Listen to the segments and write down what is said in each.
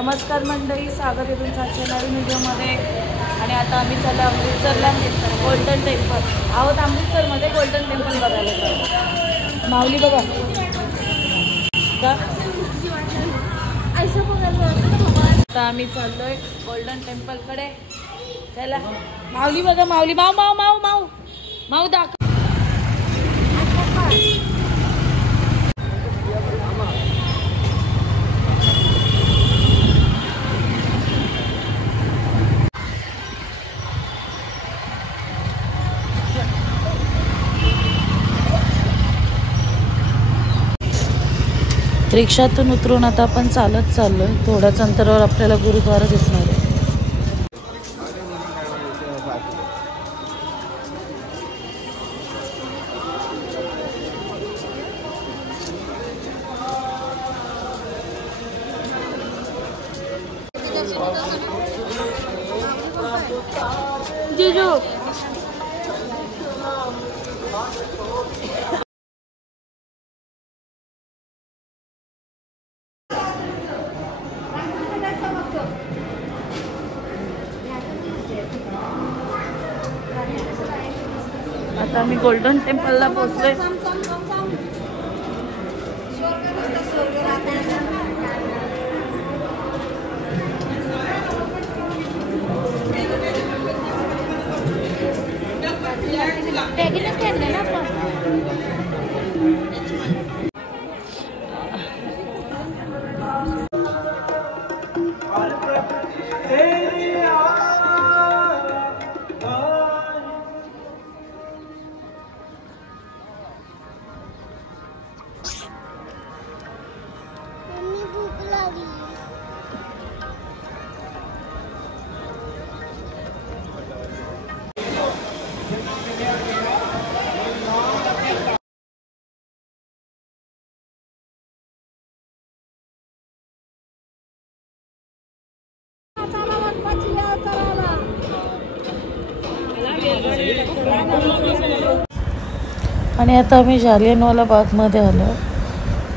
नमस्कार मंडळी, स्वागत आहे तुमचं आजच्या नवीन व्हिडिओमध्ये. आणि आता आम्ही चाललो अमृतसरला गोल्डन टेम्पल आहोत. अमृतसरमध्ये गोल्डन टेम्पल बघायला चाललो. माऊली बघा का आता आम्ही चाललोय गोल्डन टेम्पलकडे. चला माऊली बघा, माऊली माऊ माऊ माऊ माऊ माऊ दाखव. रिक्षातून उतरून आता आपण चालत चाललोय. थोड्याच अंतरावर आपल्याला गुरुद्वारा दिसणार आहे. जीजू आता आम्ही गोल्डन टेम्पलला पोहोचलोय. आणि आता आम्ही जालियनवाला बागमध्ये आलो.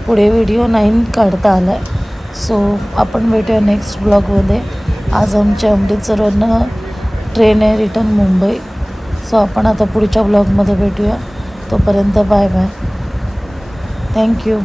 पुढे व्हिडिओ नाही काढता आला. सो आपण भेटूया नेक्स्ट ब्लॉगमध्ये. आज आमच्या अमृतसरवरनं ट्रेन आहे रिटर्न मुंबई. सो आपण आता पुढच्या ब्लॉगमध्ये भेटूया. तोपर्यंत बाय बाय. थँक्यू.